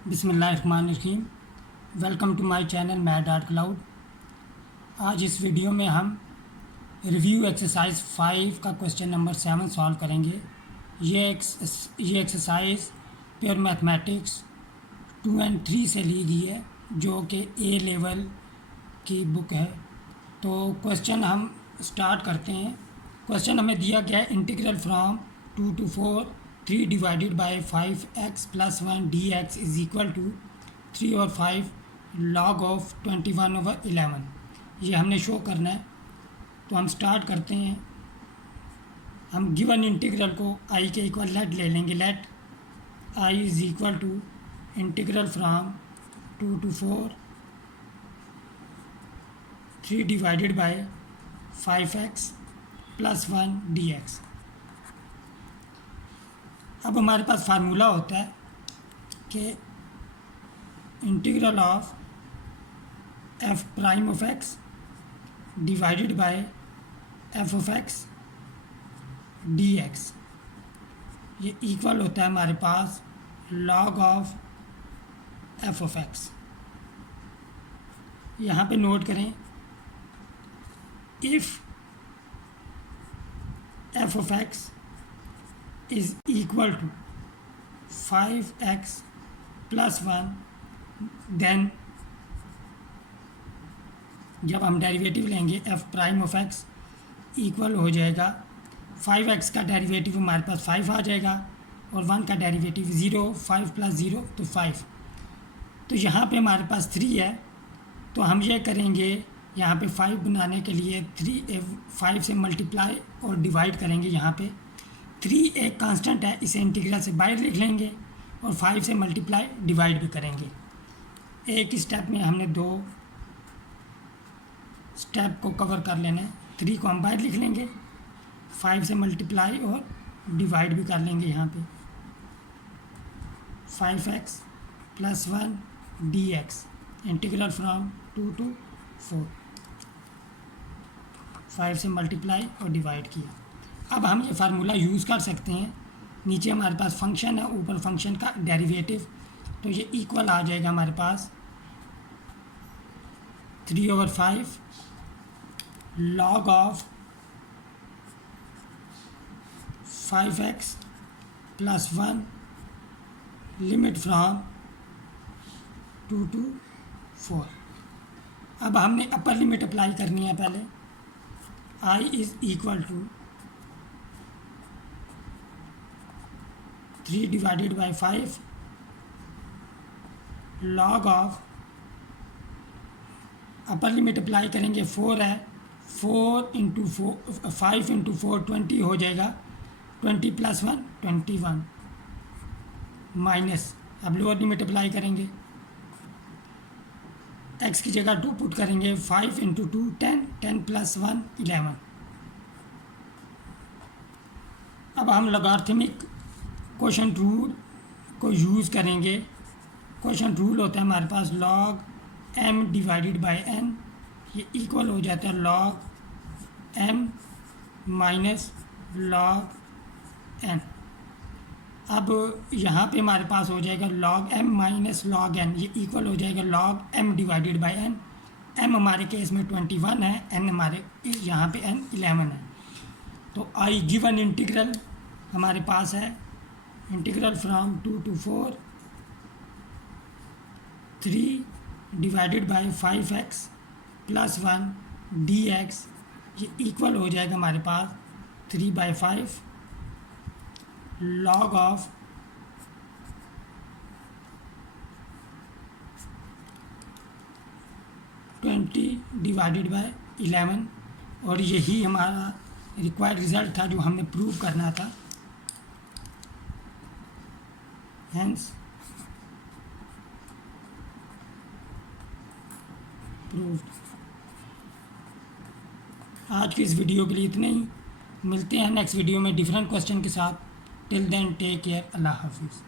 बिस्मिल्लाहिर्रहमानिर्रहीम। Welcome to my channel mad art cloud. आज इस वीडियो में हम रिव्यू एक्सरसाइज 5 का क्वेश्चन नंबर 7 सॉल्व करेंगे। ये एक्सरसाइज प्योर मैथमेटिक्स 2 और 3 से ली गई है, जो कि ए लेवल की बुक है। तो क्वेश्चन हम स्टार्ट करते हैं। क्वेश्चन हमें दिया गया है integral from 2 to 4 3 divided by 5x + 1 dx is equal to 3 और 5 log ऑफ 21/11। ये हमने शो करना है। तो हम स्टार्ट करते हैं। हम गिवन इंटीग्रल को i के इक्वल लेट ले लेंगे। Let i is equal to integral from 2 to 4 3 divided by 5x + 1 dx। अब हमारे पास फार्मूला होता है कि integral of f prime of x divided by f of x dx, ये इक्वल होता है हमारे पास log of f of x। यहाँ पे नोट करें, if f of x is equal to 5x + 1, then जब हम डेरिवेटिव लेंगे f prime of x equal हो जाएगा 5x का डेरिवेटिव हमारे पास 5 आ जाएगा और 1 का डेरिवेटिव 0, 5 + 0 तो 5। तो यहाँ पे हमारे पास 3 है, तो हम ये करेंगे यहाँ पे 5 बनाने के लिए 5 से मल्टीप्लाई और डिवाइड करेंगे। यहाँ पे 3 एक कांस्टेंट है, इसे इंटीग्रल से बाहर लिख लेंगे और 5 से मल्टीप्लाई डिवाइड भी करेंगे। एक स्टेप में हमने 2 स्टेप को कवर कर लेना है। 3 को हम बाहर लिख लेंगे, 5 से मल्टीप्लाई और डिवाइड भी कर लेंगे। यहाँ पे 5x + 1 dx integral from 2 to 4, 5 से मल्टीप्लाई और डिवाइड किया। अब हम ये फार्मूला यूज़ कर सकते हैं। नीचे हमारे पास फंक्शन है, ऊपर फंक्शन का डेरिवेटिव, तो ये इक्वल आ जाएगा हमारे पास 3/5 log of 5x + 1 limit from 2 to 4। अब हमने अपर लिमिट अप्लाई करनी है। पहले i is equal to 3 divided by 5 log of, upper limit apply करेंगे 4 है, 4 × 4 5 × 4 20 हो जाएगा, 20 + 1 21 माइनस, अब लोअर लिमिट अप्लाई करेंगे, x की जगह 2 पुट करेंगे, 5 × 2 10, 10 + 1 11। अब हम लॉगरिथमिक क्वोशंट रूल को यूज़ करेंगे। क्वोशंट रूल होता है हमारे पास log m divided by n, ये इक्वल हो जाता है log m minus log n। अब यहाँ पे हमारे पास हो जाएगा log m minus log n, ये इक्वल हो जाएगा log m divided by n। m हमारे केस में 21 है, n हमारे यहाँ पे n 11 है। तो आई गिवन इंटीग्रल हमारे पास है integral from 2 to 4 3 divided by 5x + 1 dx, ये इक्वल हो जाएगा हमारे पास 3/5 log ऑफ 20 डिवाइडेड बाई 11। और यही हमारा रिक्वायर्ड रिज़ल्ट था जो हमने प्रूव करना था। Hence proved. आज की इस वीडियो के लिए इतने ही। मिलते हैं नेक्स्ट वीडियो में डिफरेंट क्वेश्चन के साथ। टिल देन टेक केयर, अल्लाह हाफिज़।